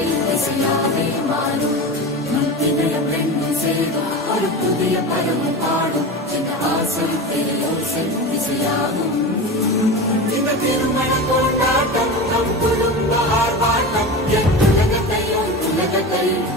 வாழ்க்கை இசையாவே மாறும். நம் இதயம் ரெண்டும் சேரும் ஒரு புதிய பருவம் பாடும். இந்த ஆசை பெரியோசை இசையாகும். இந்த திருமண கொண்டாட்டம் நம் குடும்ப ஆர்ப்பாட்டம். என் உலகத்தையும் உலகத்தையும்